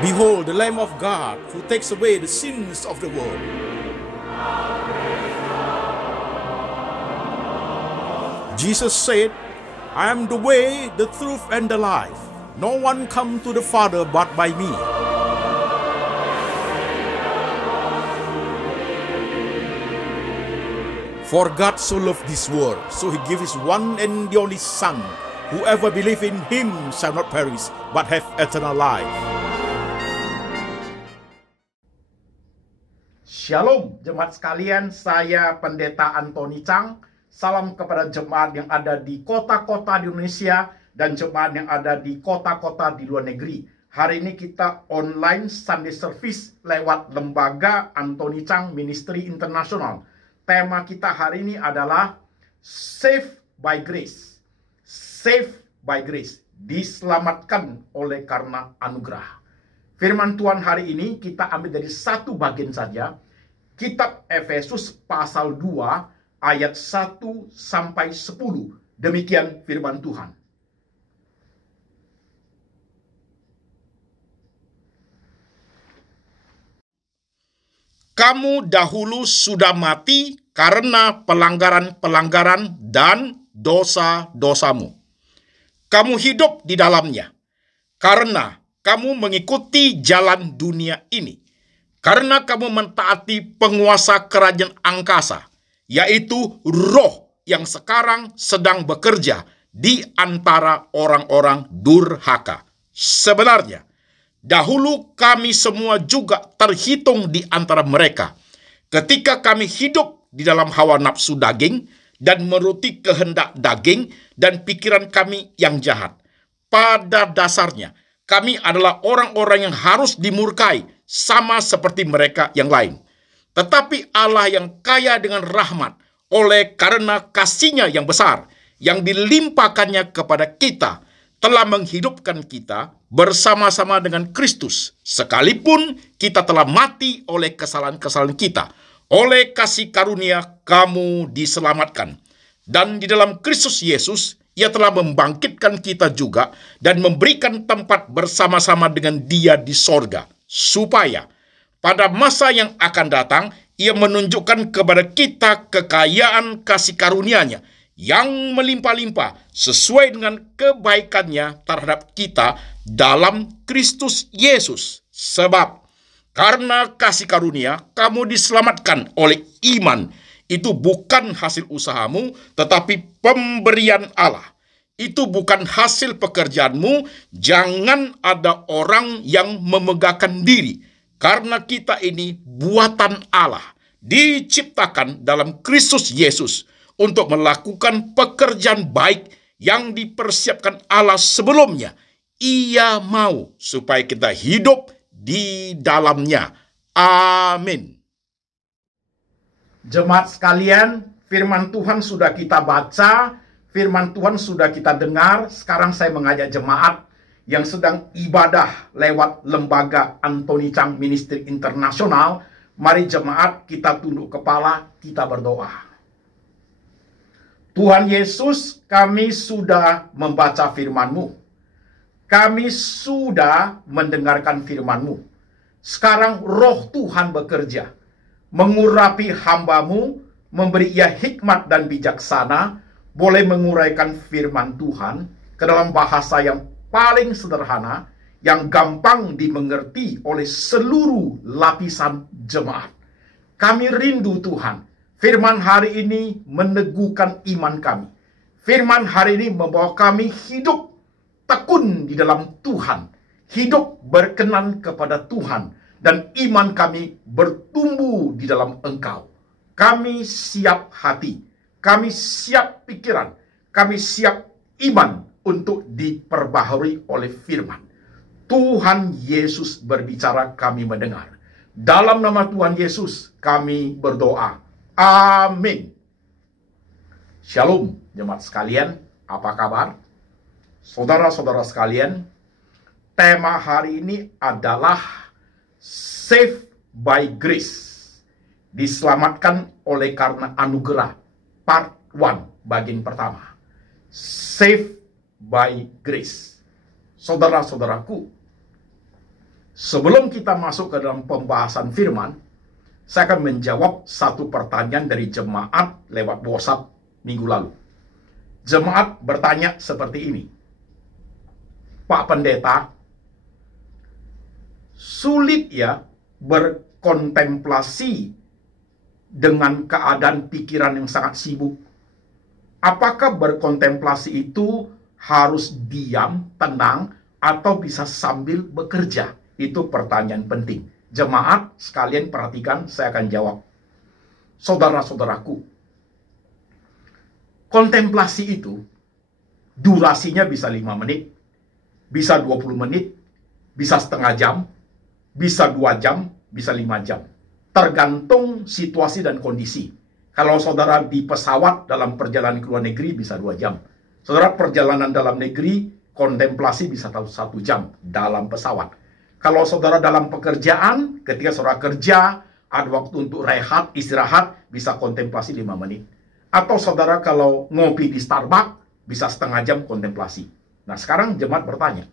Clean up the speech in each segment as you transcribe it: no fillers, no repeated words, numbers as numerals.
Behold, the Lamb of God who takes away the sins of the world. Jesus said, I am the way, the truth, and the life. No one comes to the Father but by me. For God so loved this world, so he gave his one and the only Son. Whoever believes in him shall not perish, but have eternal life. Shalom jemaat sekalian, saya Pendeta Antoni Chang. Salam kepada jemaat yang ada di kota-kota di Indonesia dan jemaat yang ada di kota-kota di luar negeri. Hari ini kita online Sunday Service lewat lembaga Antoni Chang Ministry International. Tema kita hari ini adalah Saved by Grace. Saved by Grace. Diselamatkan oleh karena anugerah. Firman Tuhan hari ini kita ambil dari satu bagian saja. Kitab Efesus pasal 2 ayat 1 sampai 10. Demikian firman Tuhan. Kamu dahulu sudah mati karena pelanggaran-pelanggaran dan dosa-dosamu. Kamu hidup di dalamnya karena kamu mengikuti jalan dunia ini. Karena kamu mentaati penguasa kerajaan angkasa, yaitu roh yang sekarang sedang bekerja di antara orang-orang durhaka. Sebenarnya, dahulu kami semua juga terhitung di antara mereka. Ketika kami hidup di dalam hawa nafsu daging dan menuruti kehendak daging dan pikiran kami yang jahat. Pada dasarnya, kami adalah orang-orang yang harus dimurkai sama seperti mereka yang lain. Tetapi Allah yang kaya dengan rahmat oleh karena kasih-Nya yang besar yang dilimpahkannya kepada kita telah menghidupkan kita bersama-sama dengan Kristus sekalipun kita telah mati oleh kesalahan-kesalahan kita. Oleh kasih karunia kamu diselamatkan. Dan di dalam Kristus Yesus Ia telah membangkitkan kita juga dan memberikan tempat bersama-sama dengan Dia di sorga, supaya pada masa yang akan datang Ia menunjukkan kepada kita kekayaan kasih karunia-Nya yang melimpah-limpah sesuai dengan kebaikan-Nya terhadap kita dalam Kristus Yesus. Sebab karena kasih karunia kamu diselamatkan oleh iman. Itu bukan hasil usahamu, tetapi pemberian Allah. Itu bukan hasil pekerjaanmu. Jangan ada orang yang memegahkan diri. Karena kita ini buatan Allah. Diciptakan dalam Kristus Yesus untuk melakukan pekerjaan baik yang dipersiapkan Allah sebelumnya. Ia mau supaya kita hidup di dalamnya. Amin. Jemaat sekalian, firman Tuhan sudah kita baca, firman Tuhan sudah kita dengar. Sekarang saya mengajak jemaat yang sedang ibadah lewat lembaga Antoni Chang Ministry International. Mari jemaat kita tunduk kepala, kita berdoa. Tuhan Yesus, kami sudah membaca firman-Mu. Kami sudah mendengarkan firman-Mu. Sekarang roh Tuhan bekerja. Mengurapi hamba-Mu, memberi ia hikmat dan bijaksana, boleh menguraikan firman Tuhan ke dalam bahasa yang paling sederhana, yang gampang dimengerti oleh seluruh lapisan jemaat. Kami rindu Tuhan, firman hari ini meneguhkan iman kami. Firman hari ini membawa kami hidup tekun di dalam Tuhan, hidup berkenan kepada Tuhan, dan iman kami bertumbuh di dalam Engkau. Kami siap hati, kami siap pikiran, kami siap iman untuk diperbaharui oleh firman. Tuhan Yesus berbicara, kami mendengar. Dalam nama Tuhan Yesus kami berdoa. Amin. Shalom jemaat sekalian, apa kabar? Saudara-saudara sekalian, tema hari ini adalah Saved by Grace, diselamatkan oleh karena anugerah, part 1, bagian pertama. Saved by Grace. Saudara-saudaraku, Sebelum kita masuk ke dalam pembahasan firman, saya akan menjawab satu pertanyaan dari jemaat lewat WhatsApp minggu lalu. Jemaat bertanya seperti ini. Pak Pendeta, sulit ya berkontemplasi dengan keadaan pikiran yang sangat sibuk. Apakah berkontemplasi itu harus diam, tenang, atau bisa sambil bekerja? Itu pertanyaan penting. Jemaat sekalian perhatikan, saya akan jawab. Saudara-saudaraku, kontemplasi itu durasinya bisa 5 menit, bisa 20 menit, bisa setengah jam, bisa 2 jam, bisa 5 jam. Tergantung situasi dan kondisi. Kalau saudara di pesawat dalam perjalanan ke luar negeri bisa 2 jam. Saudara perjalanan dalam negeri, kontemplasi bisa 1 jam dalam pesawat. Kalau saudara dalam pekerjaan, ketika saudara kerja, ada waktu untuk rehat, istirahat, bisa kontemplasi 5 menit. Atau saudara kalau ngopi di Starbucks, bisa setengah jam kontemplasi. Nah sekarang jemaat bertanya,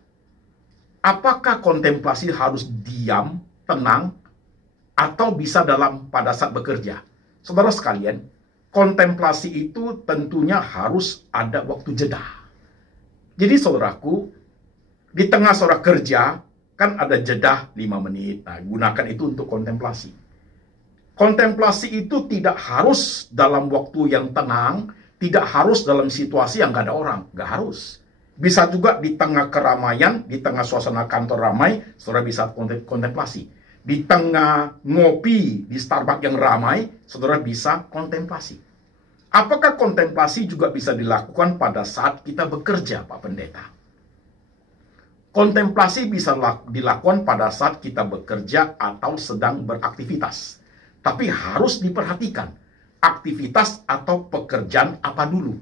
apakah kontemplasi harus diam, tenang, atau bisa pada saat bekerja? Saudara sekalian, kontemplasi itu tentunya harus ada waktu jeda. Jadi saudaraku, di tengah saudara kerja, kan ada jeda 5 menit. Nah, gunakan itu untuk kontemplasi. Kontemplasi itu tidak harus dalam waktu yang tenang, tidak harus dalam situasi yang gak ada orang. Gak harus. Bisa juga di tengah keramaian, di tengah suasana kantor ramai, saudara bisa kontemplasi. Di tengah ngopi di Starbucks yang ramai, saudara bisa kontemplasi. Apakah kontemplasi juga bisa dilakukan pada saat kita bekerja, Pak Pendeta? Kontemplasi bisa dilakukan pada saat kita bekerja atau sedang beraktivitas. Tapi harus diperhatikan, aktivitas atau pekerjaan apa dulu.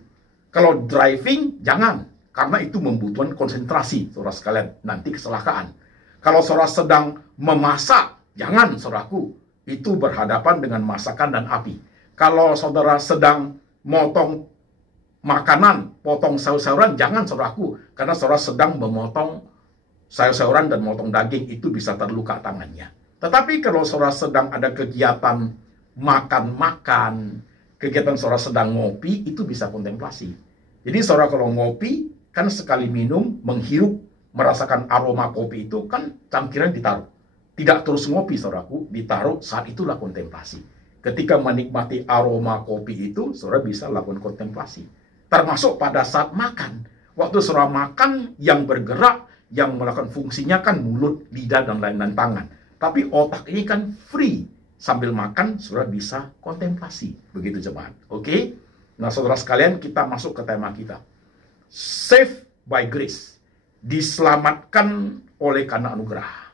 Kalau driving, jangan. Karena itu membutuhkan konsentrasi, saudara sekalian. Nanti kecelakaan. Kalau saudara sedang memasak, jangan, saudaraku. Itu berhadapan dengan masakan dan api. Kalau saudara sedang motong makanan, potong sayur-sayuran, jangan, saudaraku. Karena saudara sedang memotong sayur-sayuran dan motong daging, itu bisa terluka tangannya. Tetapi kalau saudara sedang ada kegiatan makan-makan, kegiatan saudara sedang ngopi, itu bisa kontemplasi. Jadi saudara kalau ngopi, kan sekali minum, menghirup, merasakan aroma kopi itu, kan cangkiran ditaruh. Tidak terus ngopi, saudaraku, ditaruh, saat itulah kontemplasi. Ketika menikmati aroma kopi itu, saudara bisa lakukan kontemplasi. Termasuk pada saat makan. Waktu saudara makan, yang bergerak, yang melakukan fungsinya kan mulut, lidah, dan lain-lain tangan. Tapi otak ini kan free. Sambil makan, saudara bisa kontemplasi. Begitu jemaat. Oke? Nah, saudara sekalian, kita masuk ke tema kita. Saved by grace. Diselamatkan oleh karena anugerah.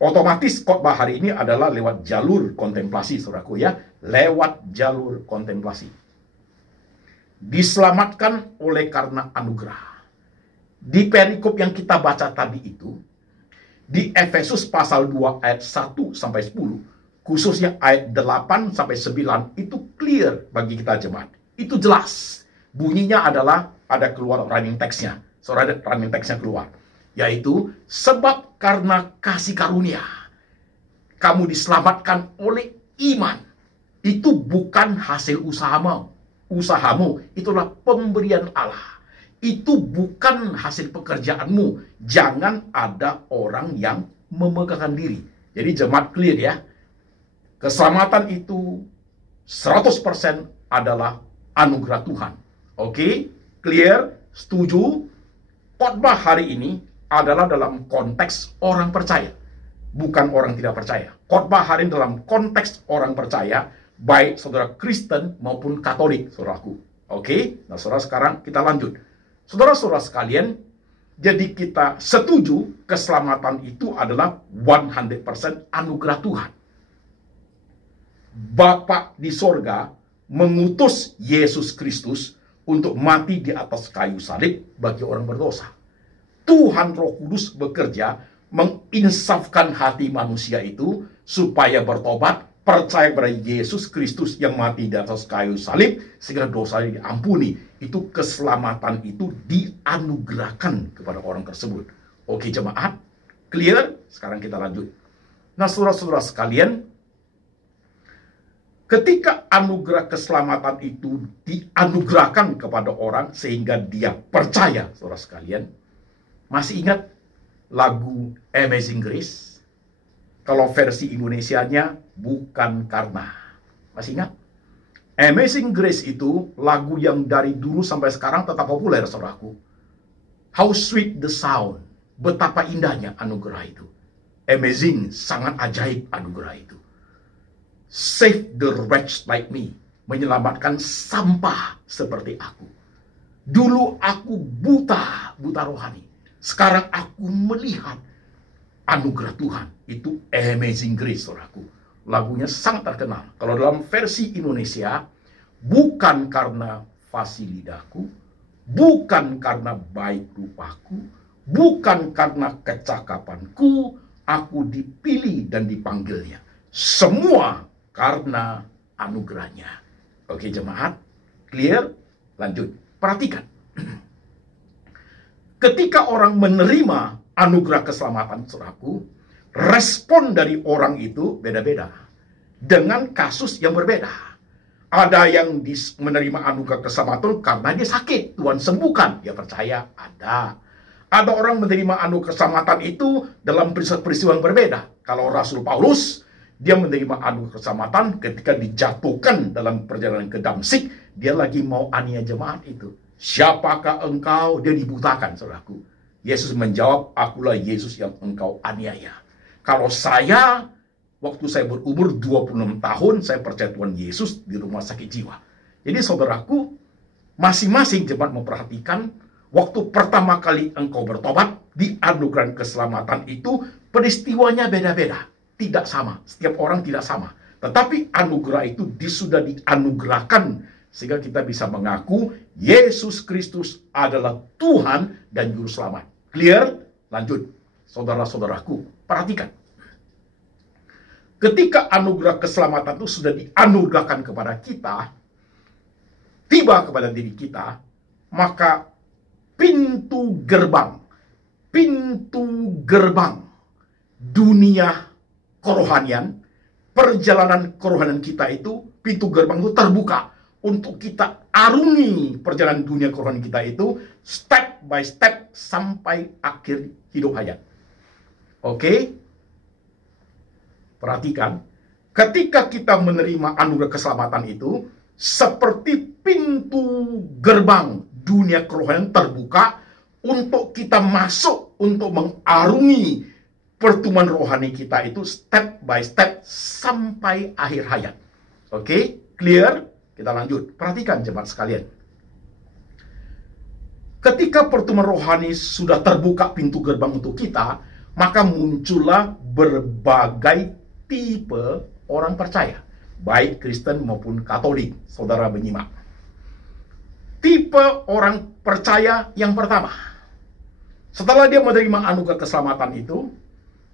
Otomatis khotbah hari ini adalah lewat jalur kontemplasi, saudaraku ya. Lewat jalur kontemplasi. Diselamatkan oleh karena anugerah. Di perikop yang kita baca tadi itu, di Efesus pasal 2 ayat 1 sampai 10, khususnya ayat 8 sampai 9, itu clear bagi kita jemaat. Itu jelas. Bunyinya adalah ada keluar running text-nya. Saudara, running text-nya keluar. Yaitu, sebab karena kasih karunia, kamu diselamatkan oleh iman. Itu bukan hasil usahamu. Usahamu, itulah pemberian Allah. Itu bukan hasil pekerjaanmu. Jangan ada orang yang memegahkan diri. Jadi jemaat clear ya. Keselamatan itu 100% adalah anugerah Tuhan. Oke? Clear? Setuju? Khotbah hari ini adalah dalam konteks orang percaya. Bukan orang tidak percaya. Khotbah hari ini dalam konteks orang percaya. Baik saudara Kristen maupun Katolik, saudaraku. Oke? Nah saudara, sekarang kita lanjut. Saudara-saudara sekalian, jadi kita setuju keselamatan itu adalah 100% anugerah Tuhan. Bapa di sorga mengutus Yesus Kristus untuk mati di atas kayu salib bagi orang berdosa. Tuhan Roh Kudus bekerja menginsafkan hati manusia itu supaya bertobat, percaya kepada Yesus Kristus yang mati di atas kayu salib sehingga dosanya diampuni. Itu keselamatan itu dianugerahkan kepada orang tersebut. Oke jemaat, clear? Sekarang kita lanjut. Nah, saudara-saudara sekalian, ketika anugerah keselamatan itu dianugerahkan kepada orang sehingga dia percaya, saudara sekalian, masih ingat lagu Amazing Grace? Kalau versi Indonesianya, Bukan Karena. Masih ingat? Amazing Grace itu lagu yang dari dulu sampai sekarang tetap populer, saudaraku. How sweet the sound. Betapa indahnya anugerah itu. Amazing, sangat ajaib anugerah itu. Save the wretch like me. Menyelamatkan sampah seperti aku. Dulu aku buta rohani. Sekarang aku melihat anugerah Tuhan. Itu Amazing Grace, saudaraku. Lagunya sangat terkenal. Kalau dalam versi Indonesia, bukan karena fasih lidahku, bukan karena baik rupaku, bukan karena kecakapanku, aku dipilih dan dipanggilnya. Semua karena anugerahnya. Oke jemaat, clear? Lanjut, perhatikan. Ketika orang menerima anugerah keselamatan, saudaraku, respon dari orang itu beda-beda. Dengan kasus yang berbeda. Ada yang menerima anugerah keselamatan karena dia sakit, Tuhan sembuhkan, dia percaya, ada. Ada orang menerima anugerah keselamatan itu dalam peristiwa yang berbeda. Kalau Rasul Paulus, dia menerima anugerah keselamatan ketika dijatuhkan dalam perjalanan ke Damsik, dia lagi mau aniaya jemaat itu. Siapakah engkau? Dia dibutakan, saudaraku. Yesus menjawab, akulah Yesus yang engkau aniaya. Kalau saya, waktu saya berumur 26 tahun, saya percaya Tuhan Yesus di rumah sakit jiwa. Jadi saudaraku, masing-masing jemaat memperhatikan, waktu pertama kali engkau bertobat, di anugerah keselamatan itu, peristiwanya beda-beda. Tidak sama. Setiap orang tidak sama. Tetapi anugerah itu sudah dianugerahkan, sehingga kita bisa mengaku, Yesus Kristus adalah Tuhan dan Juru Selamat. Clear? Lanjut. Saudara-saudaraku, perhatikan. Ketika anugerah keselamatan itu sudah dianugerahkan kepada kita, tiba kepada diri kita, maka pintu gerbang dunia kerohanian, perjalanan kerohanian kita itu, pintu gerbang itu terbuka untuk kita arungi perjalanan dunia kerohanian kita itu step by step sampai akhir hidup hayat. Oke? Perhatikan, ketika kita menerima anugerah keselamatan itu, seperti pintu gerbang dunia kerohanian terbuka untuk kita masuk untuk mengarungi pertumbuhan rohani kita itu step by step sampai akhir hayat. Oke? Clear? Kita lanjut. Perhatikan jemaat sekalian. Ketika pertumbuhan rohani sudah terbuka pintu gerbang untuk kita, maka muncullah berbagai tipe orang percaya, baik Kristen maupun Katolik. Saudara menyimak. Tipe orang percaya yang pertama, setelah dia menerima anugerah keselamatan itu,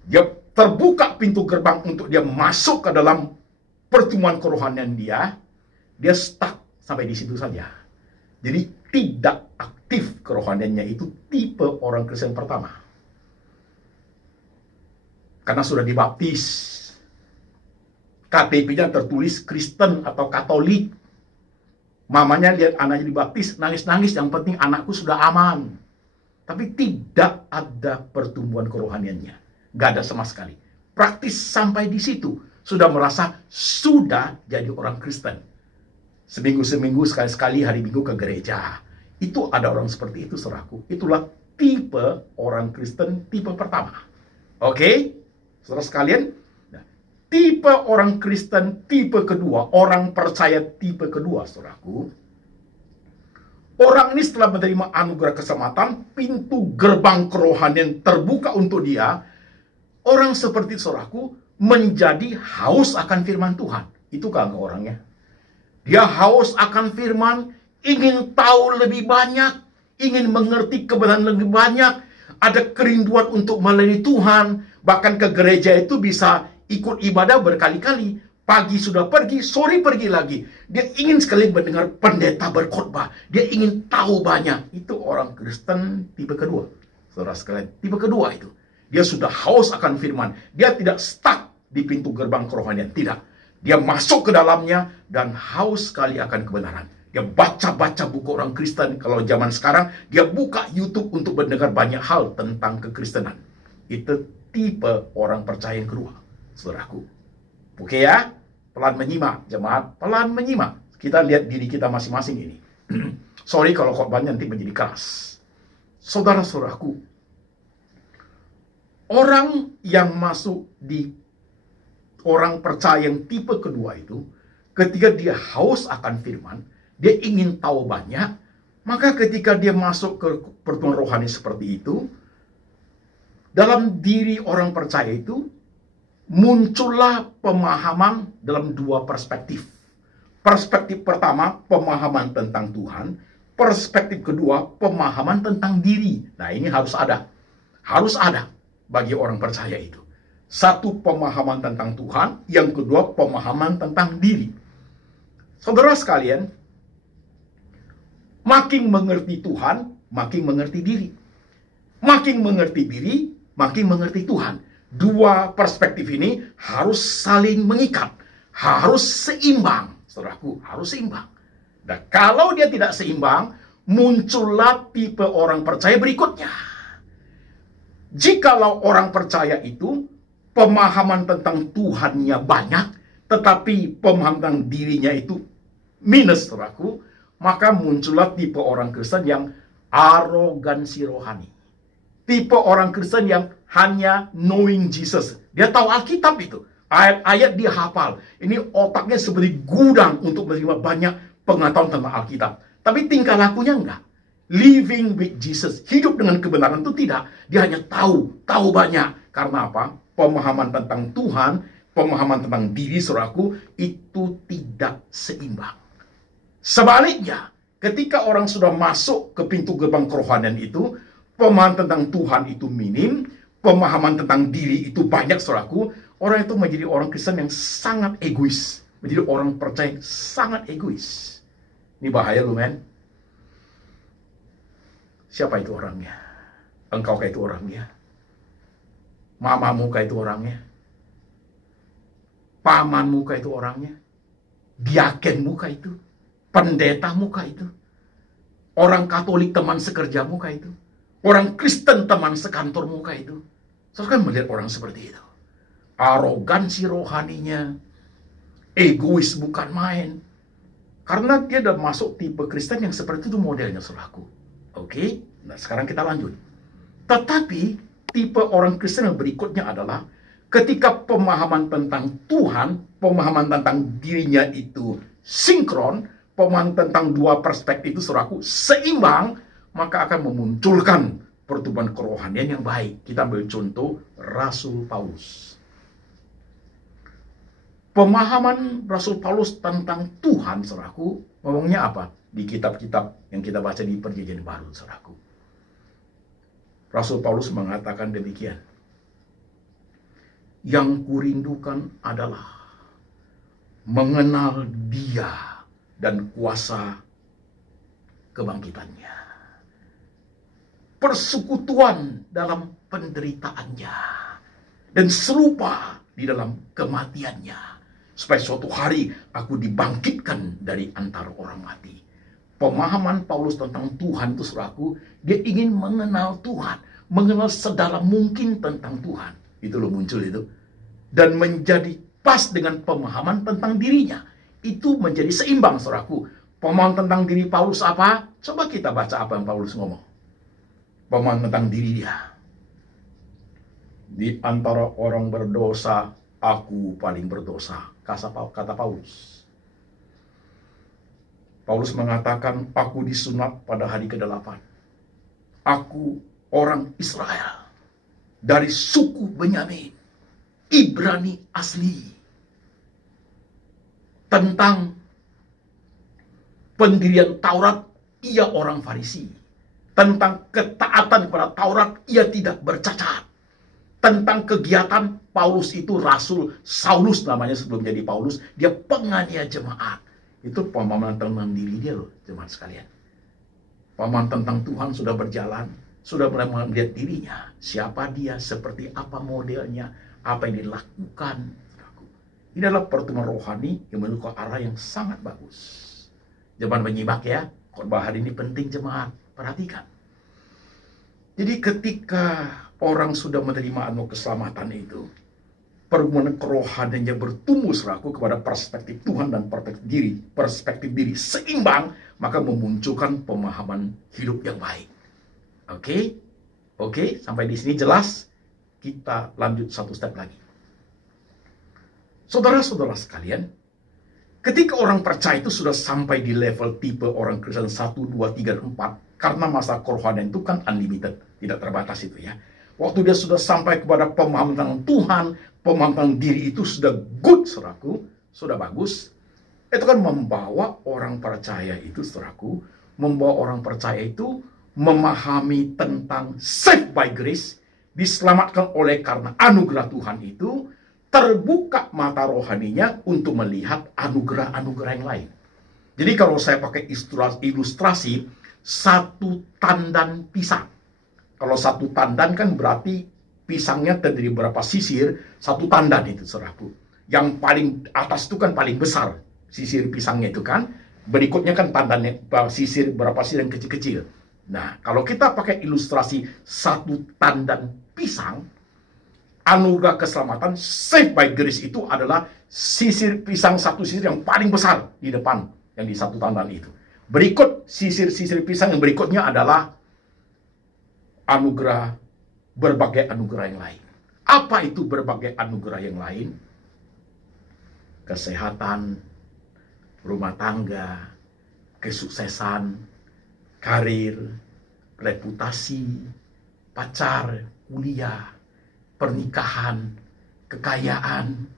dia terbuka pintu gerbang untuk dia masuk ke dalam pertumbuhan kerohanian dia stuck sampai di situ saja. Jadi tidak aktif kerohaniannya, itu tipe orang Kristen pertama. Karena sudah dibaptis, KTP-nya tertulis Kristen atau Katolik. Mamanya lihat anaknya dibaptis, nangis-nangis, yang penting anakku sudah aman. Tapi tidak ada pertumbuhan kerohaniannya. Gak ada sama sekali. Praktis sampai di situ. Sudah merasa sudah jadi orang Kristen. Seminggu-seminggu, sekali-sekali hari Minggu ke gereja. Itu ada orang seperti itu, saudaraku. Itulah tipe orang Kristen tipe pertama. Oke? Saudara sekalian, tipe orang Kristen tipe kedua, orang percaya tipe kedua, saudaraku. Orang ini setelah menerima anugerah keselamatan, pintu gerbang kerohanian terbuka untuk dia. Orang seperti saudaraku menjadi haus akan firman Tuhan. Itu kagak orangnya. Dia haus akan firman, ingin tahu lebih banyak, ingin mengerti kebenaran lebih banyak, ada kerinduan untuk melayani Tuhan, bahkan ke gereja itu bisa ikut ibadah berkali-kali. Pagi sudah pergi, sore pergi lagi. Dia ingin sekali mendengar pendeta berkhotbah. Dia ingin tahu banyak. Itu orang Kristen tipe kedua. Saudara sekalian, tipe kedua itu. Dia sudah haus akan firman. Dia tidak stuck di pintu gerbang kerohanian. Tidak. Dia masuk ke dalamnya dan haus sekali akan kebenaran. Dia baca-baca buku orang Kristen. Kalau zaman sekarang, dia buka YouTube untuk mendengar banyak hal tentang kekristenan. Itu tipe orang percaya yang kedua, saudaraku. Oke ya? Pelan menyimak, jemaat. Pelan menyimak. Kita lihat diri kita masing-masing ini. Sorry kalau khotbahnya nanti menjadi keras. Saudara-saudaraku, orang yang masuk di orang percaya yang tipe kedua itu, ketika dia haus akan firman, dia ingin tahu banyak, maka ketika dia masuk ke pertemuan rohani seperti itu, dalam diri orang percaya itu, muncullah pemahaman dalam dua perspektif. Perspektif pertama, pemahaman tentang Tuhan. Perspektif kedua, pemahaman tentang diri. Nah, ini harus ada. Harus ada bagi orang percaya itu. Satu, pemahaman tentang Tuhan. Yang kedua, pemahaman tentang diri. Saudara sekalian, makin mengerti Tuhan, makin mengerti diri. Makin mengerti diri, makin mengerti Tuhan. Dua perspektif ini harus saling mengikat. Harus seimbang. Saudaraku, harus seimbang. Dan kalau dia tidak seimbang, muncullah tipe orang percaya berikutnya. Jikalau orang percaya itu pemahaman tentang Tuhannya banyak, tetapi pemahaman tentang dirinya itu minus, saudaraku, maka muncullah tipe orang Kristen yang arogansi rohani. Tipe orang Kristen yang hanya knowing Jesus. Dia tahu Alkitab itu. Ayat-ayat dia hafal. Ini otaknya seperti gudang untuk menerima banyak pengetahuan tentang Alkitab. Tapi tingkah lakunya enggak. Living with Jesus. Hidup dengan kebenaran itu tidak. Dia hanya tahu banyak. Karena apa? Pemahaman tentang Tuhan, pemahaman tentang diri saudaraku, itu tidak seimbang. Sebaliknya, ketika orang sudah masuk ke pintu gerbang kerohanian itu, pemahaman tentang Tuhan itu minim, pemahaman tentang diri itu banyak saudaraku, orang itu menjadi orang Kristen yang sangat egois. Menjadi orang percaya yang sangat egois. Ini bahaya loh, men. Siapa itu orangnya? Engkau kah itu orangnya? Mamamu kah itu orangnya? Pamanmu kah itu orangnya? Diakenmu kah itu? Pendetamu kah itu? Orang Katolik teman sekerjamu kah itu? Orang Kristen teman sekantormu kah itu? Saya kan melihat orang seperti itu. Arogansi rohaninya, egois bukan main. Karena dia udah masuk tipe Kristen yang seperti itu modelnya, saudaraku. Oke, nah sekarang kita lanjut. Tetapi tipe orang Kristen yang berikutnya adalah ketika pemahaman tentang Tuhan, pemahaman tentang dirinya itu sinkron, pemahaman tentang dua perspektif itu, saudaraku, seimbang, maka akan memunculkan pertumbuhan kerohanian yang baik. Kita ambil contoh Rasul Paulus. Pemahaman Rasul Paulus tentang Tuhan, saudaraku, ngomongnya apa? Di kitab-kitab yang kita baca di Perjanjian Baru, saudaraku. Rasul Paulus mengatakan demikian. Yang kurindukan adalah mengenal Dia dan kuasa kebangkitannya. Persekutuan dalam penderitaannya. Dan serupa di dalam kematiannya. Supaya suatu hari aku dibangkitkan dari antara orang mati. Pemahaman Paulus tentang Tuhan itu, saudaraku, dia ingin mengenal Tuhan. Mengenal sedalam mungkin tentang Tuhan. Itu loh muncul itu. Dan menjadi pas dengan pemahaman tentang dirinya. Itu menjadi seimbang, saudaraku. Pemahaman tentang diri Paulus apa? Coba kita baca apa yang Paulus ngomong. Pemahaman tentang diri dia. Di antara orang berdosa, aku paling berdosa. Kata Paulus. Paulus mengatakan, aku disunat pada hari ke-8. Aku orang Israel. Dari suku Benyamin. Ibrani asli. Tentang pendirian Taurat, ia orang Farisi. Tentang ketaatan kepada Taurat, ia tidak bercacat. Tentang kegiatan Paulus itu Rasul Saulus namanya sebelum jadi Paulus, dia penganiaya jemaat. Itu pemahaman tentang diri dia loh, jemaat sekalian. Pemahaman tentang Tuhan sudah berjalan, sudah mulai melihat dirinya, siapa dia, seperti apa modelnya, apa yang dilakukan. Ini adalah pertemuan rohani yang menuju ke arah yang sangat bagus. Jangan menyimak ya, khotbah hari ini penting jemaat, perhatikan. Jadi ketika orang sudah menerima anugerah keselamatan itu, pergumulan kerohanian yang bertumbuh saudaraku kepada perspektif Tuhan dan perspektif diri seimbang, maka memunculkan pemahaman hidup yang baik. Oke, sampai di sini jelas. Kita lanjut satu step lagi. Saudara-saudara sekalian, ketika orang percaya itu sudah sampai di level tipe orang Kristen 1, 2, 3, 4, karena masa kerohanian itu kan unlimited, tidak terbatas itu ya. Waktu dia sudah sampai kepada pemahaman tentang Tuhan, pemahaman tentang diri itu sudah good, saudaraku, sudah bagus. Itu kan membawa orang percaya itu, saudaraku, membawa orang percaya itu memahami tentang saved by grace, diselamatkan oleh karena anugerah Tuhan itu, terbuka mata rohaninya untuk melihat anugerah-anugerah yang lain. Jadi kalau saya pakai ilustrasi satu tandan pisang. Kalau satu tandan kan berarti pisangnya terdiri berapa sisir, satu tandan itu saudaraku. Yang paling atas itu kan paling besar sisir pisangnya itu kan. Berikutnya kan tandannya sisir berapa sisir yang kecil-kecil. Nah, kalau kita pakai ilustrasi satu tandan pisang, anugerah keselamatan, saved by grace itu adalah sisir pisang satu sisir yang paling besar di depan, yang di satu tandan itu. Berikut sisir-sisir pisang yang berikutnya adalah anugerah, berbagai anugerah yang lain. Apa itu berbagai anugerah yang lain? Kesehatan, rumah tangga, kesuksesan, karir, reputasi, pacar, kuliah, pernikahan, kekayaan,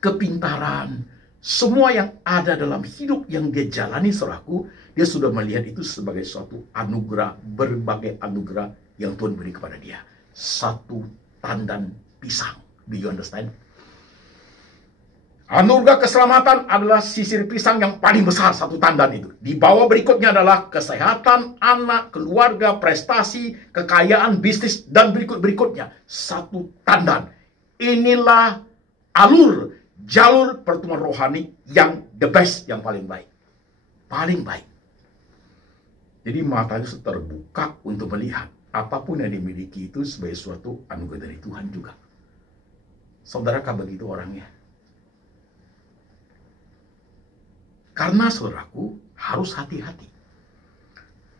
kepintaran, semua yang ada dalam hidup yang dia jalani saudaraku, dia sudah melihat itu sebagai suatu anugerah, berbagai anugerah yang Tuhan beri kepada dia. Satu tandan pisang. Do you understand? Anugerah keselamatan adalah sisir pisang yang paling besar, satu tandan itu. Di bawah berikutnya adalah kesehatan, anak, keluarga, prestasi, kekayaan, bisnis, dan berikutnya. Satu tandan. Inilah jalur pertemuan rohani yang the best, yang paling baik. Paling baik. Jadi matanya terbuka untuk melihat apapun yang dimiliki itu sebagai suatu anugerah dari Tuhan juga. Saudarakah begitu orangnya? Karena saudaraku harus hati-hati.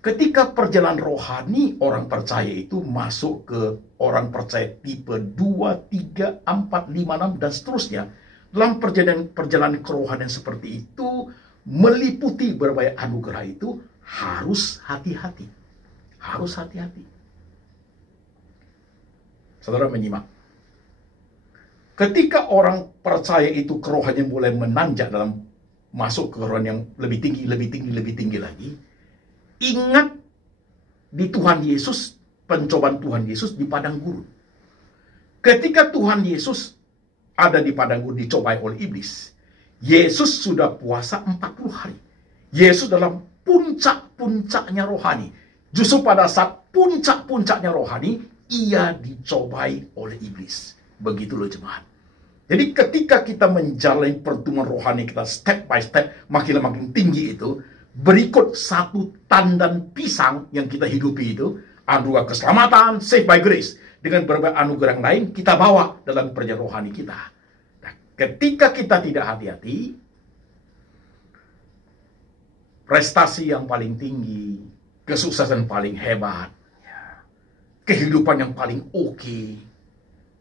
Ketika perjalanan rohani orang percaya itu masuk ke orang percaya tipe 2, 3, 4, 5, 6 dan seterusnya. Dalam perjalanan kerohanian seperti itu meliputi berbagai anugerah itu harus hati-hati. Harus hati-hati. Saudara menyimak. Ketika orang percaya itu kerohanian mulai menanjak dalam masuk ke rohanian yang lebih tinggi lagi. Ingat di Tuhan Yesus, pencobaan Tuhan Yesus di padang gurun. Ketika Tuhan Yesus ada di padang gurun dicobai oleh iblis, Yesus sudah puasa 40 hari. Yesus dalam puncak-puncaknya rohani. Justru pada saat puncak-puncaknya rohani, ia dicobai oleh iblis. Begitu loh jemaat. Jadi ketika kita menjalani pertemuan rohani kita step by step, makin tinggi itu, berikut satu tandan pisang yang kita hidupi itu, anugerah keselamatan, saved by grace. Dengan berbagai anugerah yang lain, kita bawa dalam perjalanan rohani kita. Nah, ketika kita tidak hati-hati, prestasi yang paling tinggi, kesuksesan paling hebat, kehidupan yang paling oke,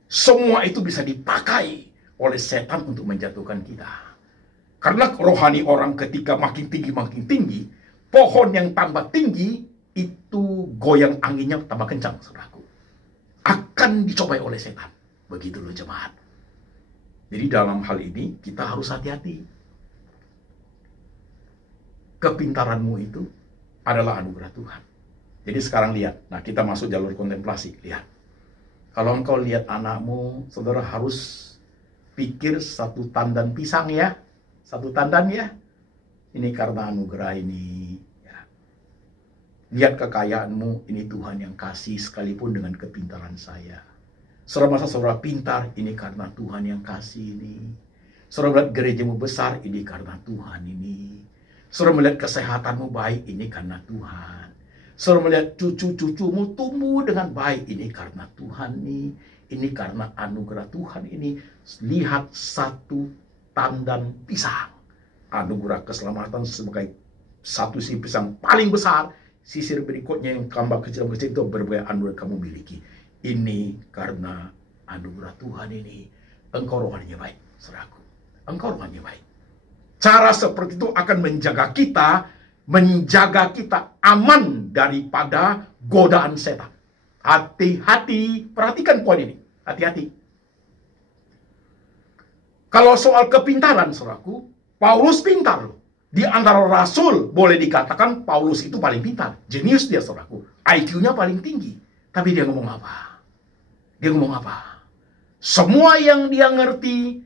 semua itu bisa dipakai oleh setan untuk menjatuhkan kita. Karena rohani orang ketika makin tinggi, pohon yang tambah tinggi, itu goyang anginnya tambah kencang, saudaraku. Akan dicobai oleh setan. Begitu loh jemaat. Jadi dalam hal ini, kita harus hati-hati. Kepintaranmu itu adalah anugerah Tuhan. Jadi sekarang lihat, nah kita masuk jalur kontemplasi, lihat. Kalau engkau lihat anakmu, saudara harus pikir satu tandan pisang ya. Satu tandan ya. Ini karena anugerah ini. Ya. Lihat kekayaanmu. Ini Tuhan yang kasih sekalipun dengan kepintaran saya. Saudara masa saudara pintar, ini karena Tuhan yang kasih ini. Saudara melihat gerejamu besar, ini karena Tuhan ini. Saudara melihat kesehatanmu baik, ini karena Tuhan. Saudara melihat cucu-cucumu tumbuh dengan baik, ini karena Tuhan ini. Ini karena anugerah Tuhan ini. Lihat satu tandan pisang. Anugerah keselamatan sebagai satu sisi pisang paling besar. Sisir berikutnya yang tambah kecil-kecil itu berbagai anugerah kamu miliki. Ini karena anugerah Tuhan ini. Engkau rohaninya baik, saudaraku. Engkau rohaninya baik. Cara seperti itu akan menjaga kita aman daripada godaan setan. Hati-hati, perhatikan poin ini. Hati-hati. Kalau soal kepintaran, saudaraku, Paulus pintar loh. Di antara rasul boleh dikatakan Paulus itu paling pintar. Jenius dia, saudaraku. IQ-nya paling tinggi. Tapi dia ngomong apa? Dia ngomong apa? Semua yang dia ngerti,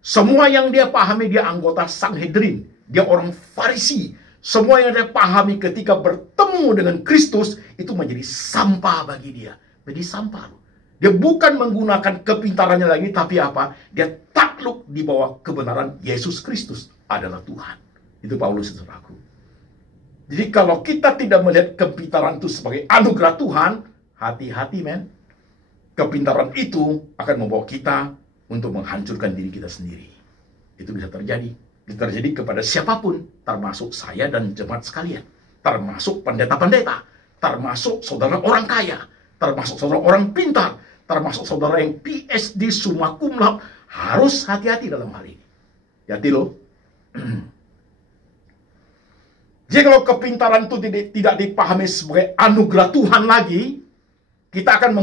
semua yang dia pahami, dia anggota Sanhedrin. Dia orang Farisi. Semua yang dia pahami ketika bertemu dengan Kristus, itu menjadi sampah bagi dia. Jadi sampah loh. Dia bukan menggunakan kepintarannya lagi, tapi apa? Dia takluk di bawah kebenaran Yesus Kristus adalah Tuhan. Itu Paulus, saudaraku. Jadi kalau kita tidak melihat kepintaran itu sebagai anugerah Tuhan, hati-hati men. Kepintaran itu akan membawa kita untuk menghancurkan diri kita sendiri. Itu bisa terjadi. Bisa terjadi kepada siapapun, termasuk saya dan jemaat sekalian. Termasuk pendeta-pendeta. Termasuk saudara orang kaya. Termasuk saudara orang pintar. Termasuk saudara yang PhD summa cum laude. Harus hati-hati dalam hal ini. Hati loh. Jadi kalau kepintaran itu tidak dipahami sebagai anugerah Tuhan lagi, kita akan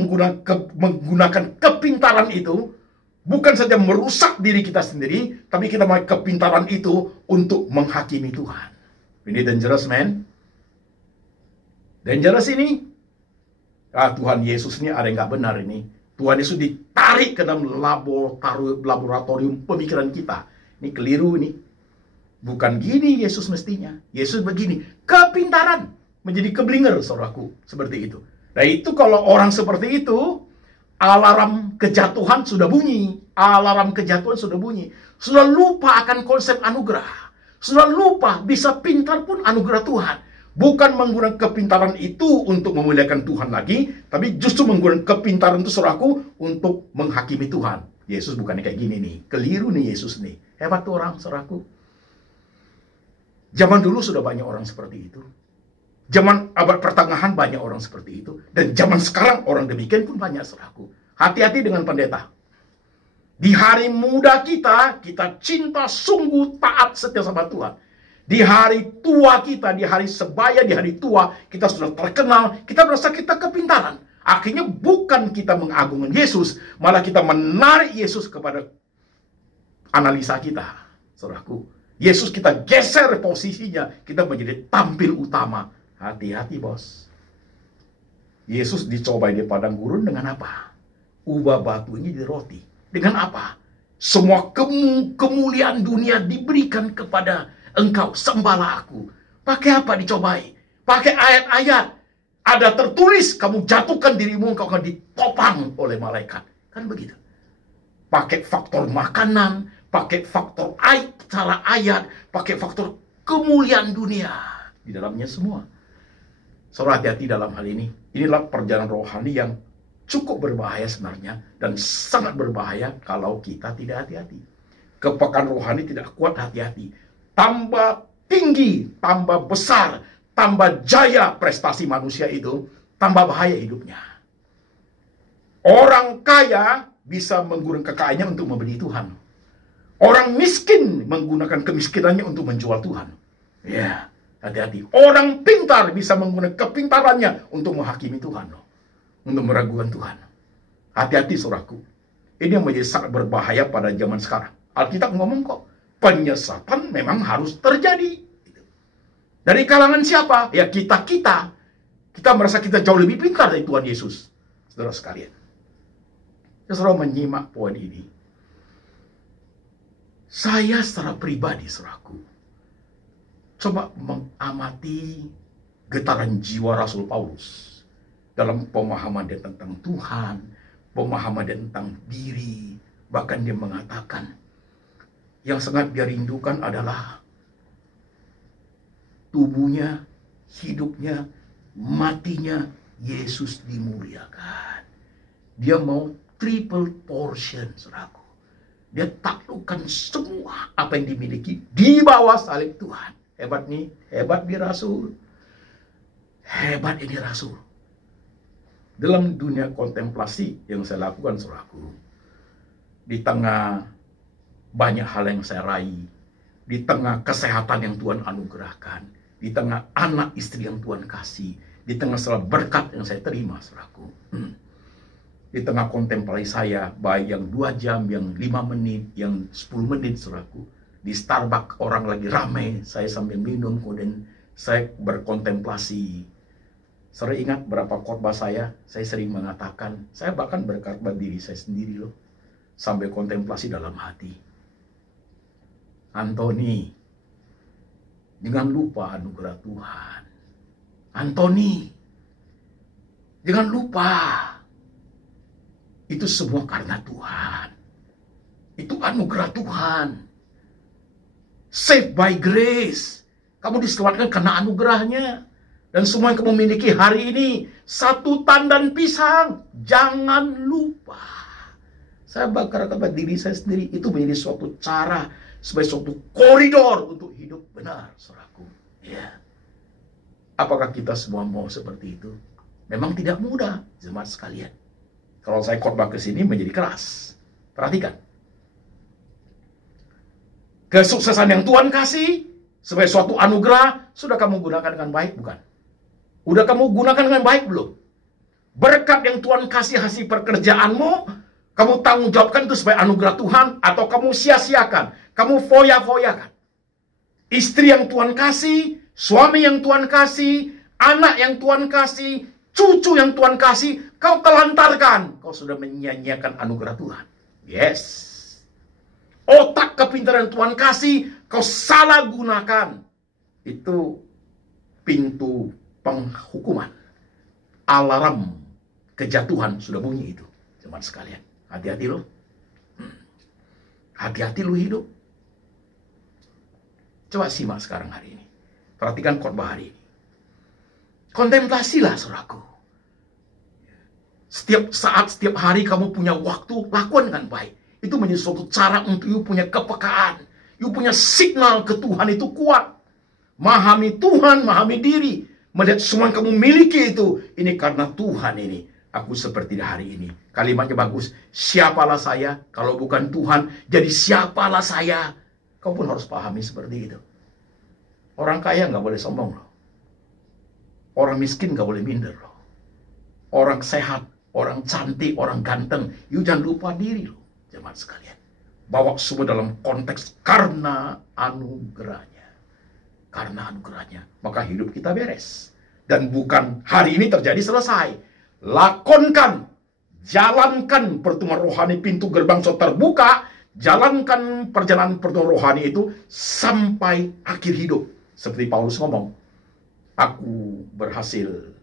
menggunakan kepintaran itu bukan saja merusak diri kita sendiri, tapi kita memakai kepintaran itu untuk menghakimi Tuhan. Ini dangerous, man. Dangerous ini. Tuhan Yesus ini ada yang nggak benar ini. Tuhan Yesus ditarik ke dalam laboratorium pemikiran kita. Ini keliru ini. Bukan gini Yesus mestinya. Yesus begini. Kepintaran menjadi keblinger, saudaraku. Seperti itu. Nah itu kalau orang seperti itu, alarm kejatuhan sudah bunyi. Alarm kejatuhan sudah bunyi. Sudah lupa akan konsep anugerah. Sudah lupa bisa pintar pun anugerah Tuhan. Bukan menggunakan kepintaran itu untuk memuliakan Tuhan lagi, tapi justru menggunakan kepintaran itu, saudaraku, untuk menghakimi Tuhan. Yesus bukannya kayak gini nih. Keliru nih Yesus nih. Hebat tuh orang, saudaraku. Zaman dulu sudah banyak orang seperti itu. Zaman abad pertengahan banyak orang seperti itu. Dan zaman sekarang orang demikian pun banyak, saudaraku. Hati-hati dengan pendeta. Di hari muda kita cinta sungguh taat setia sama Tuhan. Di hari tua kita, di hari sebaya, di hari tua, kita sudah terkenal, kita merasa kita kepintaran. Akhirnya bukan kita mengagungkan Yesus, malah kita menarik Yesus kepada analisa kita, saudaraku. Yesus kita geser posisinya, kita menjadi tampil utama. Hati-hati, bos. Yesus dicobai di padang gurun dengan apa? Ubah batu ini jadi roti. Dengan apa? Semua kemuliaan dunia diberikan kepada engkau, sembahlah aku. Pakai apa dicobai? Pakai ayat-ayat. Ada tertulis, kamu jatuhkan dirimu, engkau akan ditopang oleh malaikat. Kan begitu. Pakai faktor makanan, pakai faktor cara ayat, pakai faktor kemuliaan dunia. Di dalamnya semua. Saudara, hati-hati dalam hal ini. Inilah perjalanan rohani yang cukup berbahaya sebenarnya. Dan sangat berbahaya kalau kita tidak hati-hati. Kepekaan rohani tidak kuat, hati-hati. Tambah tinggi, tambah besar, tambah jaya prestasi manusia itu, tambah bahaya hidupnya. Orang kaya bisa menggunakan kekayaannya untuk membeli Tuhan. Orang miskin menggunakan kemiskinannya untuk menjual Tuhan. Ya, hati-hati. Orang pintar bisa menggunakan kepintarannya untuk menghakimi Tuhan. Untuk meragukan Tuhan. Hati-hati, saudaraku. Ini yang menjadi sangat berbahaya pada zaman sekarang. Alkitab ngomong kok, penyesatan memang harus terjadi. Dari kalangan siapa? Ya kita. Kita merasa kita jauh lebih pintar dari Tuhan Yesus. Saudara sekalian. Saudara menyimak poin ini. Saya secara pribadi, saudaraku, coba mengamati getaran jiwa Rasul Paulus dalam pemahaman dia tentang Tuhan, pemahaman tentang diri. Bahkan dia mengatakan, yang sangat dia rindukan adalah tubuhnya, hidupnya, matinya Yesus dimuliakan. Dia mau triple portion, saudaraku. Dia taklukkan semua apa yang dimiliki di bawah salib Tuhan. Hebat nih, hebat dia Rasul. Hebat ini Rasul. Dalam dunia kontemplasi yang saya lakukan, saudaraku, di tengah banyak hal yang saya raih, di tengah kesehatan yang Tuhan anugerahkan, di tengah anak istri yang Tuhan kasih, di tengah segala berkat yang saya terima, saudaraku. Di tengah kontemplasi saya, baik yang 2 jam, yang 5 menit, yang 10 menit, saudaraku. Di Starbucks orang lagi ramai, saya sambil minum, kemudian saya berkontemplasi. Saya ingat berapa khotbah saya sering mengatakan, saya bahkan berkhotbah diri saya sendiri loh, sambil kontemplasi dalam hati. Antoni, jangan lupa anugerah Tuhan. Antoni, jangan lupa. Itu semua karena Tuhan. Itu anugerah Tuhan. Saved by grace. Kamu diselamatkan karena anugerahnya. Dan semua yang kamu miliki hari ini, 1 tandan pisang. Jangan lupa. Saya bakar kepada diri saya sendiri. Itu menjadi suatu cara, sebagai suatu koridor untuk hidup benar, saudaraku. Ya. Apakah kita semua mau seperti itu? Memang tidak mudah, jemaat sekalian. Kalau saya khotbah ke sini menjadi keras. Perhatikan. Kesuksesan yang Tuhan kasih sebagai suatu anugerah, sudah kamu gunakan dengan baik, bukan? Udah kamu gunakan dengan baik belum? Berkat yang Tuhan kasih hasil pekerjaanmu, kamu tanggung jawabkan itu sebagai anugerah Tuhan, atau kamu sia-siakan, kamu foya-foyakan. Istri yang Tuhan kasih, suami yang Tuhan kasih, anak yang Tuhan kasih, cucu yang Tuhan kasih, kau telantarkan. Kau sudah menyia-nyiakan anugerah Tuhan. Yes. Otak kepintaran Tuhan kasih, kau salah gunakan. Itu pintu penghukuman. Alarm kejatuhan sudah bunyi itu. Jemaat sekalian, hati-hati loh. Hati-hati lu hidup. Coba simak sekarang hari ini. Perhatikan khotbah hari ini. Kontemplasilah, saudaraku. Setiap saat, setiap hari kamu punya waktu, lakukan dengan baik. Itu menjadi suatu cara untuk you punya kepekaan. You punya signal ke Tuhan itu kuat. Memahami Tuhan, memahami diri. Melihat semua yang kamu miliki itu. Ini karena Tuhan ini. Aku seperti hari ini. Kalimatnya bagus. Siapalah saya kalau bukan Tuhan. Jadi siapalah saya. Kau pun harus pahami seperti itu. Orang kaya nggak boleh sombong loh. Orang miskin nggak boleh minder loh. Orang sehat, orang cantik, orang ganteng. You jangan lupa diri loh. Jemaat sekalian. Bawa semua dalam konteks karena anugerahnya. Karena anugerahnya. Maka hidup kita beres. Dan bukan hari ini terjadi selesai. Lakonkan. Jalankan pertemuan rohani, pintu gerbang so terbuka. Jalankan perjalanan pertemuan rohani itu sampai akhir hidup. Seperti Paulus ngomong. Aku berhasil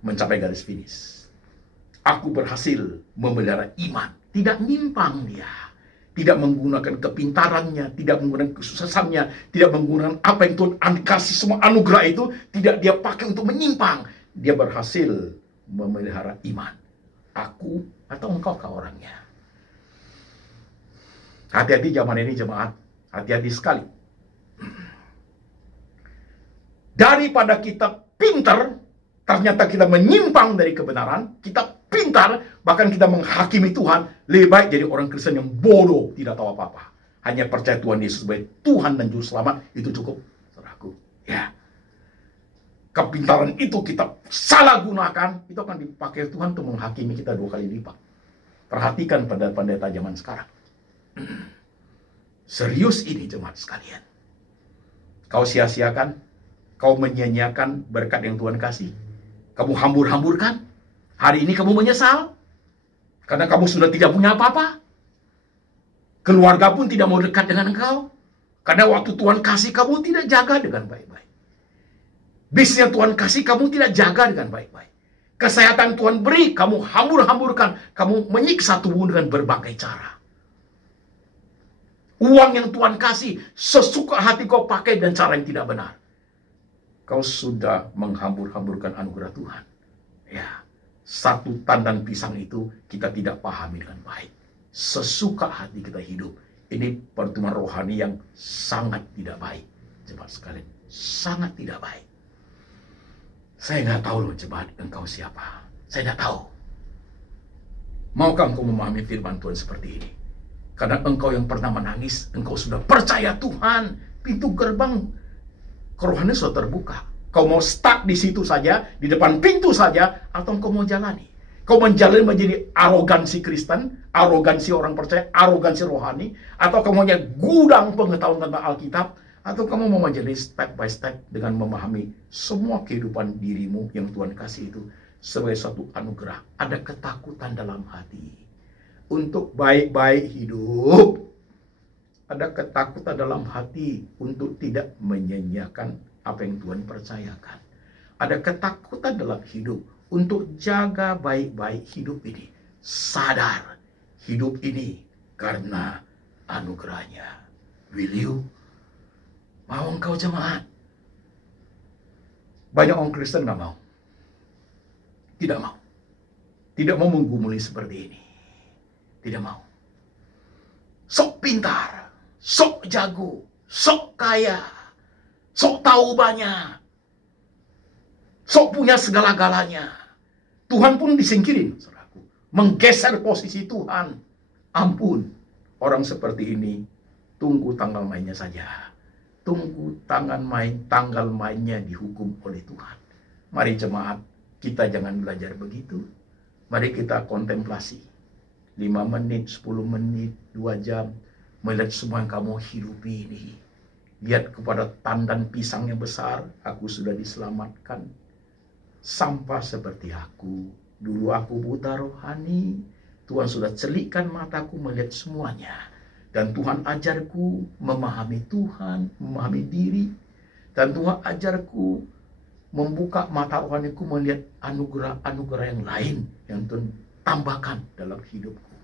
mencapai garis finish. Aku berhasil memelihara iman. Tidak nyimpang dia. Tidak menggunakan kepintarannya, tidak menggunakan kesuksesannya, tidak menggunakan apa yang Tuhan kasih semua anugerah itu, tidak dia pakai untuk menyimpang. Dia berhasil memelihara iman. Aku atau engkau orangnya. Hati-hati zaman ini jemaat, hati-hati sekali. Daripada kita pintar, ternyata kita menyimpang dari kebenaran, kita pintar, bahkan kita menghakimi Tuhan, lebih baik jadi orang Kristen yang bodoh, tidak tahu apa-apa. Hanya percaya Tuhan Yesus sebagai Tuhan dan Juru Selamat, itu cukup, saudaraku. Ya. Kepintaran itu kita salah gunakan, itu akan dipakai Tuhan untuk menghakimi kita 2 kali lipat. Perhatikan pendeta-pendeta zaman sekarang. Serius ini jemaat sekalian. Kau sia-siakan, kau menyia-nyiakan berkat yang Tuhan kasih. Kamu hambur-hamburkan. Hari ini kamu menyesal. Karena kamu sudah tidak punya apa-apa. Keluarga pun tidak mau dekat dengan engkau. Karena waktu Tuhan kasih kamu tidak jaga dengan baik-baik. Bisnisnya Tuhan kasih kamu tidak jaga dengan baik-baik. Kesehatan Tuhan beri, kamu hambur-hamburkan. Kamu menyiksa tubuh dengan berbagai cara. Uang yang Tuhan kasih, sesuka hati kau pakai dan cara yang tidak benar. Kau sudah menghambur-hamburkan anugerah Tuhan. Ya, satu tandan pisang itu kita tidak pahami dengan baik. Sesuka hati kita hidup. Ini pertemuan rohani yang sangat tidak baik. Jemaat sekalian, sangat tidak baik. Saya nggak tahu loh jemaat, engkau siapa. Saya nggak tahu. Maukah engkau memahami firman Tuhan seperti ini? Karena engkau yang pernah menangis, engkau sudah percaya Tuhan. Pintu gerbang kerohanian sudah terbuka. Kau mau stuck di situ saja, di depan pintu saja, atau engkau mau jalani? Kau menjalani menjadi arogansi Kristen, arogansi orang percaya, arogansi rohani, atau kau maunya gudang pengetahuan tentang Alkitab, atau kamu mau menjadi step by step dengan memahami semua kehidupan dirimu yang Tuhan kasih itu sebagai satu anugerah. Ada ketakutan dalam hati untuk baik-baik hidup. Ada ketakutan dalam hati untuk tidak menyanyiakan apa yang Tuhan percayakan. Ada ketakutan dalam hidup untuk jaga baik-baik hidup ini. Sadar hidup ini karena anugerahnya. Will you? Mau engkau jemaat? Banyak orang Kristen nggak mau. Tidak mau. Tidak mau menggumuli seperti ini. Tidak mau. Sok pintar, sok jago, sok kaya, sok tahu banyak, sok punya segala-galanya. Tuhan pun disingkirin, saudaraku. Menggeser posisi Tuhan. Ampun, orang seperti ini tunggu tanggal mainnya saja. Tunggu tanggal mainnya dihukum oleh Tuhan. Mari jemaat, kita jangan belajar begitu. Mari kita kontemplasi. 5 menit, 10 menit, 2 jam. Melihat semua yang kamu hidupi ini. Lihat kepada tandan pisang yang besar. Aku sudah diselamatkan. Sampah seperti aku. Dulu aku buta rohani. Tuhan sudah celikkan mataku melihat semuanya. Dan Tuhan ajarku memahami Tuhan, memahami diri. Dan Tuhan ajarku membuka mata rohaniku melihat anugerah-anugerah yang lain yang Tuhan tambahkan dalam hidupku.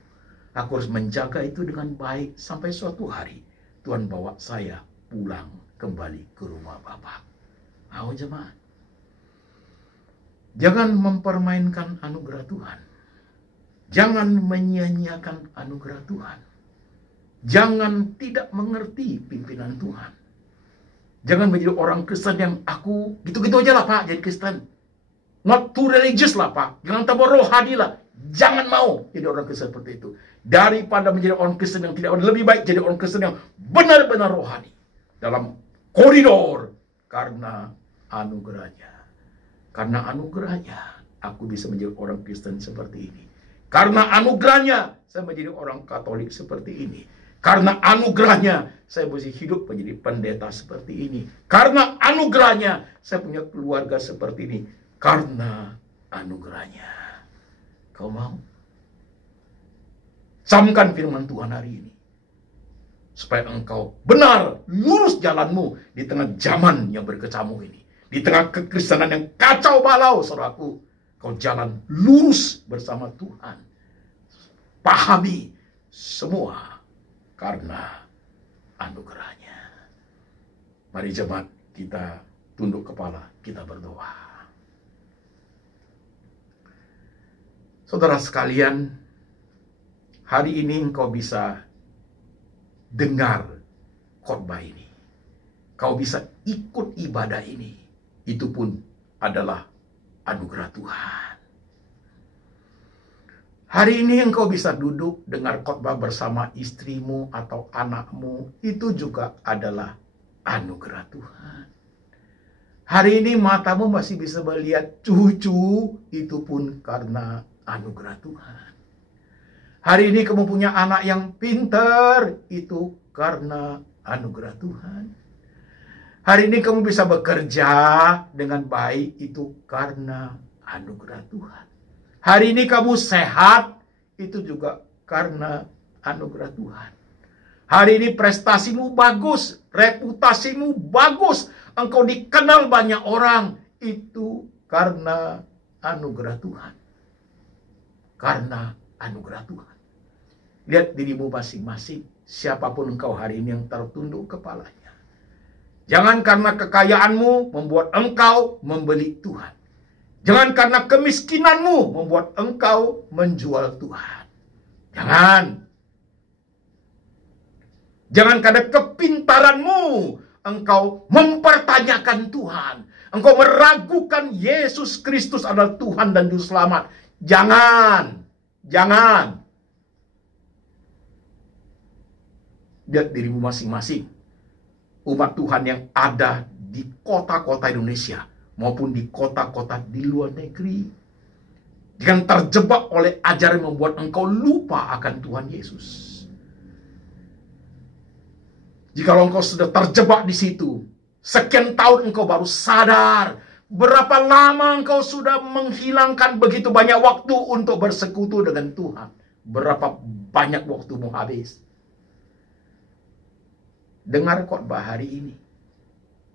Aku harus menjaga itu dengan baik sampai suatu hari Tuhan bawa saya pulang kembali ke rumah Bapa. Mau jemaat? Jangan mempermainkan anugerah Tuhan. Jangan menyia-nyiakan anugerah Tuhan. Jangan tidak mengerti pimpinan Tuhan. Jangan menjadi orang Kristen yang aku gitu-gitu aja lah Pak jadi Kristen. Not too religious lah Pak. Jangan tambah rohani lah. Jangan mau jadi orang Kristen seperti itu. Daripada menjadi orang Kristen yang tidak, lebih baik jadi orang Kristen yang benar-benar rohani. Dalam koridor. Karena anugerahnya. Karena anugerahnya aku bisa menjadi orang Kristen seperti ini. Karena anugerahnya saya menjadi orang Katolik seperti ini. Karena anugerahnya saya mesti hidup menjadi pendeta seperti ini. Karena anugerahnya saya punya keluarga seperti ini. Karena anugerahnya. Kau mau? Camkan firman Tuhan hari ini. Supaya engkau benar lurus jalanmu di tengah zaman yang berkecamuk ini. Di tengah kekristenan yang kacau balau, saudaraku. Kau jalan lurus bersama Tuhan. Pahami semua. Karena anugerahnya. Mari jemaat kita tunduk kepala, kita berdoa. Saudara sekalian, hari ini engkau bisa dengar khotbah ini. Kau bisa ikut ibadah ini. Itu pun adalah anugerah Tuhan. Hari ini engkau bisa duduk dengar khotbah bersama istrimu atau anakmu. Itu juga adalah anugerah Tuhan. Hari ini matamu masih bisa melihat cucu. Itu pun karena anugerah Tuhan. Hari ini kamu punya anak yang pintar. Itu karena anugerah Tuhan. Hari ini kamu bisa bekerja dengan baik. Itu karena anugerah Tuhan. Hari ini kamu sehat, itu juga karena anugerah Tuhan. Hari ini prestasimu bagus, reputasimu bagus, engkau dikenal banyak orang, itu karena anugerah Tuhan. Karena anugerah Tuhan. Lihat dirimu masing-masing. Siapapun engkau hari ini yang tertunduk kepalanya. Jangan karena kekayaanmu membuat engkau membeli Tuhan. Jangan karena kemiskinanmu membuat engkau menjual Tuhan. Jangan. Jangan karena kepintaranmu engkau mempertanyakan Tuhan. Engkau meragukan Yesus Kristus adalah Tuhan dan Juru Selamat. Jangan. Jangan. Lihat dirimu masing-masing. Umat Tuhan yang ada di kota-kota Indonesia maupun di kota-kota di luar negeri. Jangan terjebak oleh ajaran yang membuat engkau lupa akan Tuhan Yesus. Jikalau engkau sudah terjebak di situ, sekian tahun engkau baru sadar berapa lama engkau sudah menghilangkan begitu banyak waktu untuk bersekutu dengan Tuhan. Berapa banyak waktumu habis. Dengar khotbah hari ini.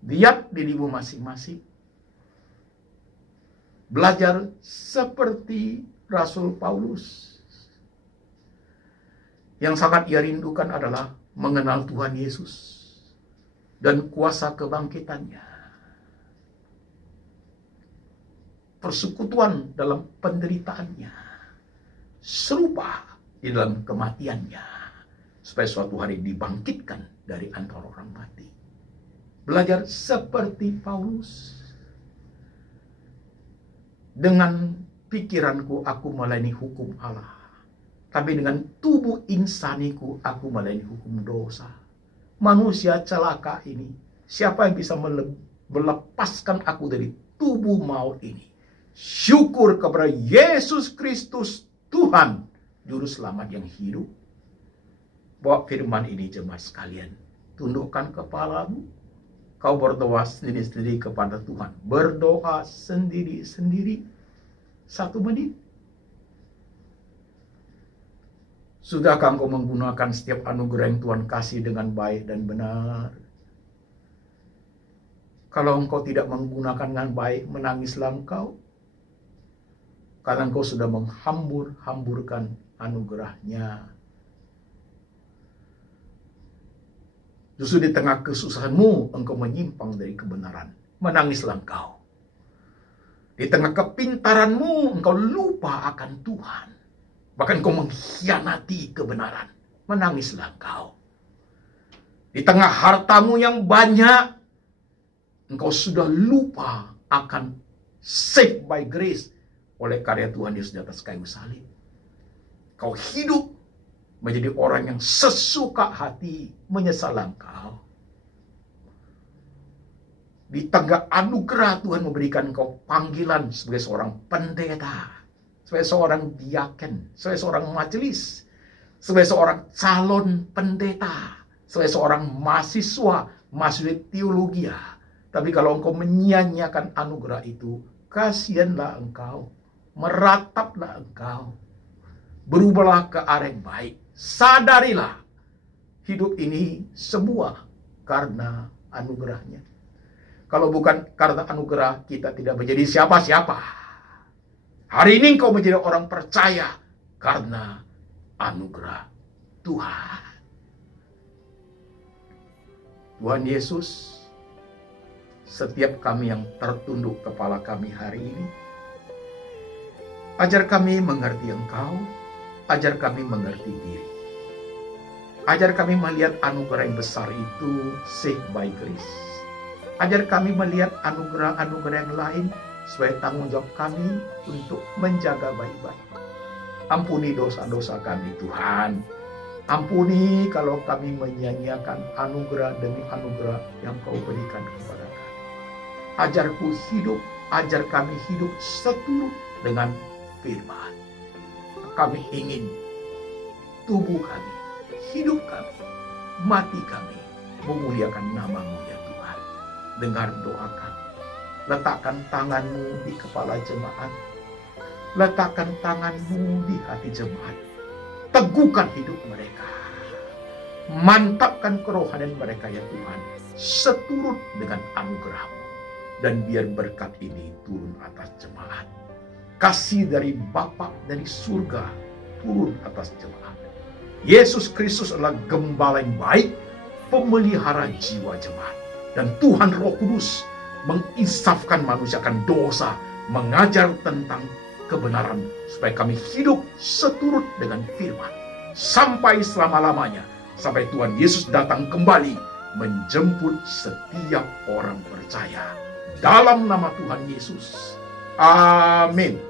Lihat dirimu masing-masing. Belajar seperti Rasul Paulus. Yang sangat ia rindukan adalah mengenal Tuhan Yesus dan kuasa kebangkitannya. Persekutuan dalam penderitaannya. Serupa di dalam kematiannya. Supaya suatu hari dibangkitkan dari antara orang mati. Belajar seperti Paulus. Dengan pikiranku aku melayani hukum Allah. Tapi dengan tubuh insaniku aku melayani hukum dosa. Manusia celaka ini. Siapa yang bisa melepaskan aku dari tubuh maut ini? Syukur kepada Yesus Kristus Tuhan, Juru Selamat yang hidup. Bawa firman ini jemaat sekalian. Tundukkan kepalamu. Kau berdoa sendiri-sendiri kepada Tuhan. Berdoa sendiri-sendiri. 1 menit. Sudahkah engkau menggunakan setiap anugerah yang Tuhan kasih dengan baik dan benar? Kalau engkau tidak menggunakan dengan baik, menangislah engkau. Karena engkau sudah menghambur-hamburkan anugerahnya. Justru di tengah kesusahanmu, engkau menyimpang dari kebenaran. Menangislah engkau. Di tengah kepintaranmu, engkau lupa akan Tuhan. Bahkan engkau mengkhianati kebenaran. Menangislah engkau. Di tengah hartamu yang banyak, engkau sudah lupa akan saved by grace oleh karya Tuhan Yesus di atas kayu salib. Kau hidup menjadi orang yang sesuka hati, menyesal engkau. Di tengah anugerah Tuhan memberikan engkau panggilan sebagai seorang pendeta, sebagai seorang diaken, sebagai seorang majelis, sebagai seorang calon pendeta, sebagai seorang mahasiswa teologi. Tapi kalau engkau menyia-nyiakan anugerah itu, kasihanlah engkau, merataplah engkau. Berubahlah ke arah yang baik. Sadarilah, hidup ini semua karena anugerahnya. Kalau bukan karena anugerah, kita tidak menjadi siapa-siapa. Hari ini engkau menjadi orang percaya karena anugerah Tuhan. Tuhan Yesus, setiap kami yang tertunduk kepala kami hari ini, ajar kami mengerti Engkau, ajar kami mengerti diri. Ajar kami melihat anugerah yang besar itu saved by grace. Ajar kami melihat anugerah-anugerah yang lain sebagai tanggung jawab kami untuk menjaga baik-baik. Ampuni dosa-dosa kami Tuhan. Ampuni kalau kami menyia-nyiakan anugerah demi anugerah yang Kau berikan kepada kami. Ajar kami hidup seturut dengan firman. Kami ingin tubuh kami, hidup kami, mati kami memuliakan nama-Mu ya Tuhan. Dengar doa kami. Letakkan tangan-Mu di kepala jemaat. Letakkan tangan-Mu di hati jemaat. Teguhkan hidup mereka. Mantapkan kerohanian mereka ya Tuhan. Seturut dengan anugerah-Mu. Dan biar berkat ini turun atas jemaat. kasih dari Bapa dari surga turun atas jemaat. Yesus Kristus adalah gembala yang baik, pemelihara jiwa jemaat. Dan Tuhan Roh Kudus menginsafkan manusia akan dosa, mengajar tentang kebenaran, supaya kami hidup seturut dengan firman. Sampai selama-lamanya, sampai Tuhan Yesus datang kembali, menjemput setiap orang percaya. Dalam nama Tuhan Yesus. Amin.